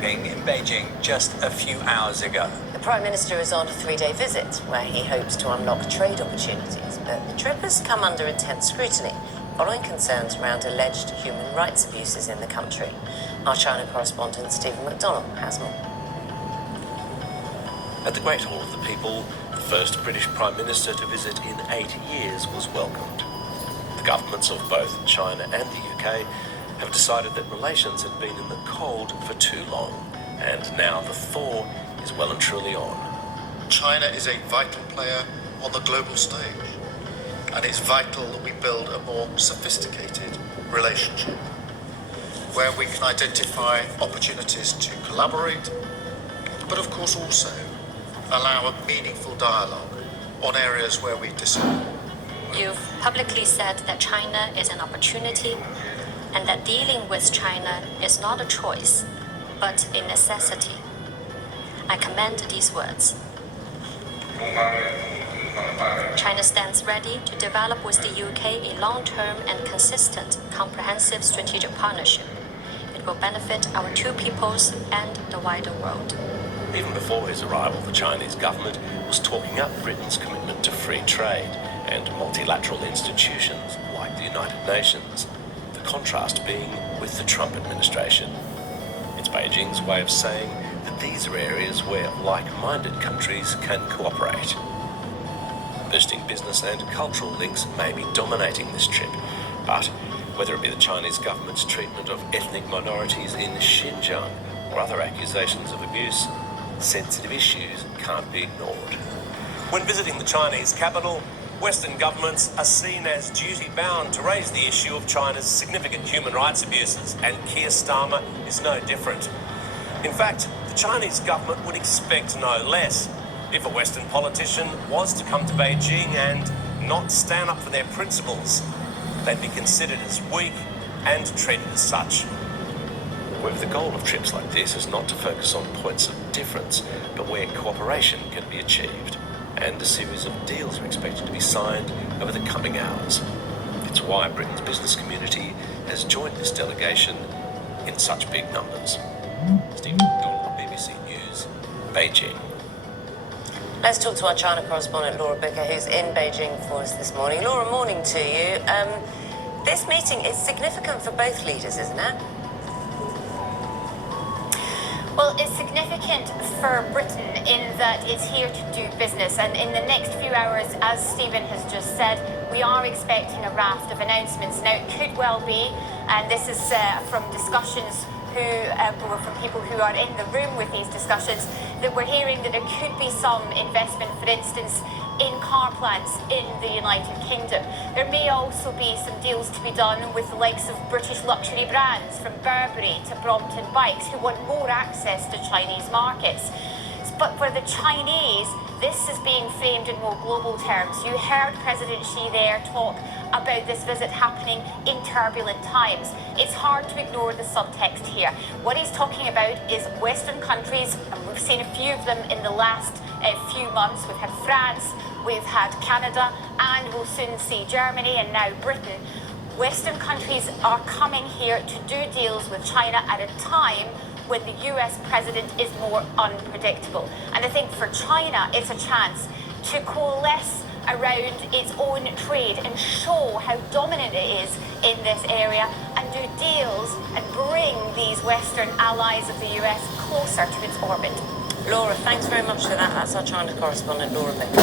Jinping in Beijing just a few hours ago. The Prime Minister is on a 3-day visit where he hopes to unlock trade opportunities, but the trip has come under intense scrutiny following concerns around alleged human rights abuses in the country. Our China correspondent Stephen McDonnell has more. At the Great Hall of the People, the first British Prime Minister to visit in 8 years was welcomed. The governments of both China and the UK have decided that relations had been in the cold for too long, and now the thaw is well and truly on. China is a vital player on the global stage, and it's vital that we build a more sophisticated relationship where we can identify opportunities to collaborate, but of course also allow a meaningful dialogue on areas where we disagree. You've publicly said that China is an opportunity and that dealing with China is not a choice, but a necessity. I commend these words. China stands ready to develop with the UK a long-term and consistent, comprehensive strategic partnership. It will benefit our two peoples and the wider world. Even before his arrival, the Chinese government was talking up Britain's commitment to free trade and multilateral institutions like the United Nations, the contrast being with the Trump administration. It's Beijing's way of saying that these are areas where like-minded countries can cooperate. Boosting business and cultural links may be dominating this trip, but whether it be the Chinese government's treatment of ethnic minorities in Xinjiang or other accusations of abuse, sensitive issues can't be ignored. When visiting the Chinese capital, Western governments are seen as duty-bound to raise the issue of China's significant human rights abuses, and Keir Starmer is no different. In fact, the Chinese government would expect no less. If a Western politician was to come to Beijing and not stand up for their principles, they'd be considered as weak and treated as such. However, the goal of trips like this is not to focus on points of difference, but where cooperation can be achieved, and a series of deals are expected to be signed over the coming hours. It's why Britain's business community has joined this delegation in such big numbers. Stephen McDonnell, BBC News, Beijing. Let's talk to our China correspondent Laura Bicker, who's in Beijing for us this morning. Laura, morning to you. This meeting is significant for both leaders, isn't it? Well, it's significant for Britain in that it's here to do business, and in the next few hours, as Stephen has just said, we are expecting a raft of announcements. Now, it could well be, and this is from discussions or from people who are in the room with these discussions, that we're hearing that there could be some investment, for instance, in car plants in the United Kingdom. There may also be some deals to be done with the likes of British luxury brands, from Burberry to Brompton Bikes, who want more access to Chinese markets. But for the Chinese, this is being framed in more global terms. You heard President Xi there talk about this visit happening in turbulent times. It's hard to ignore the subtext here. What he's talking about is Western countries, and we've seen a few of them in the last few months. We've had France, we've had Canada, and we'll soon see Germany and now Britain. Western countries are coming here to do deals with China at a time when the US president is more unpredictable. And I think for China, it's a chance to coalesce around its own trade and show how dominant it is in this area, and do deals and bring these Western allies of the US closer to its orbit. Laura, thanks very much for that. That's our China correspondent, Laura Bicker.